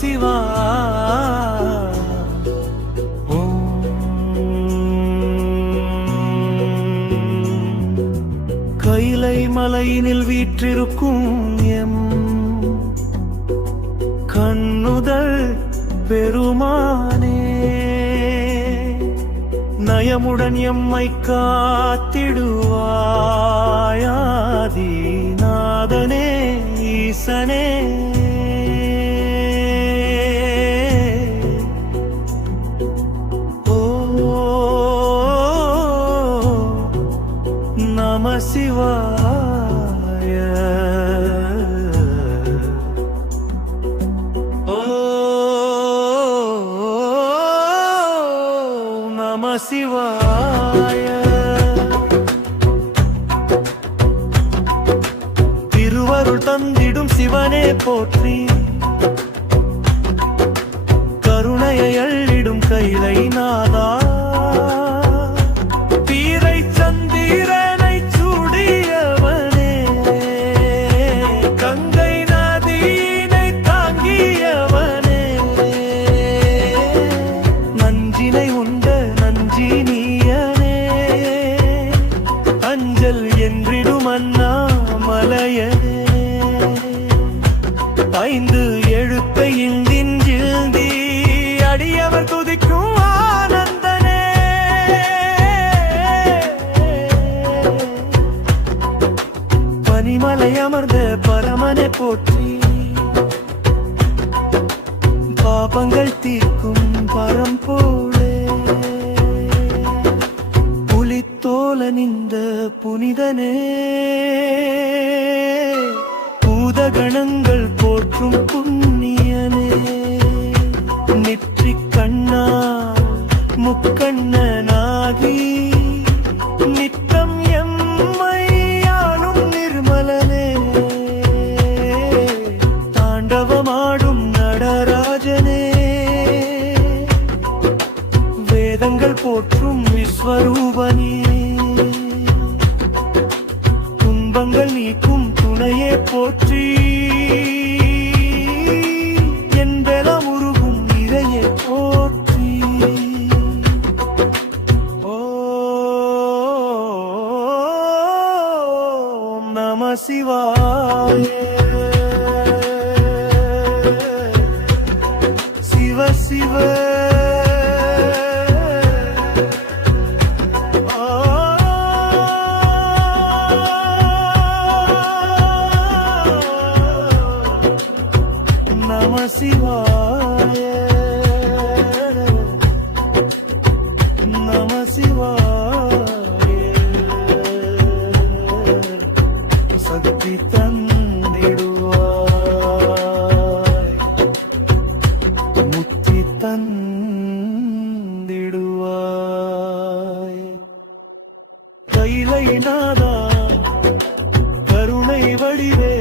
சிவாய. கைலை மலையினில் வீற்றிருக்கும் எம் கண்ணுதல் பெருமானே, நயமுடன் எம்மை காத்திடுவாயாதிநாதனே ஈசனே. ஓ நம சிவாய. ஓ நம சிவாய. திருவருள் தந்திடும் சிவனே போற்றி, கருணையை அள்ளிடும் கைலை நாதா, பீரை சந்திரனை சூடியவனே, கங்கை நதியினை தாங்கியவனே, நஞ்சினை உண்ட நஞ்சினியனே, அஞ்சல் என்றிடும் அண்ணாமலையனே, ஐந்து எழுத்தை இந்திஞ்சில்தி அடியவர் துதிக்கும் ஆனந்தனே. பனிமலை அமர்ந்த பரமனை போற்றி, பாபங்கள் தீர்க்கும் பரம்போலே, புலித்தோலனிந்த புனிதனே, பூதகணங்கள் போற்றும் புண்ணியனே, நெற்றிக் கண்ணால் முக்கண்ணனாகி நித்தம் எம்மையாளும் நிர்மலனே, தாண்டவமாடும் நடராஜனே, வேதங்கள் போற்றும் விஸ்வரூபனே, துன்பங்கள் நீக்கும் துணையே போற்றி, என்பெல்லாம் உருகும் இறையே போற்றி. ஓம் நம சிவாய. சிவ சிவ. நம சிவாய. நம சிவாய. சக்தி தந்திடுவாய், முக்தி தந்திடுவாய். கைலை நாதா கருணை வடிவே,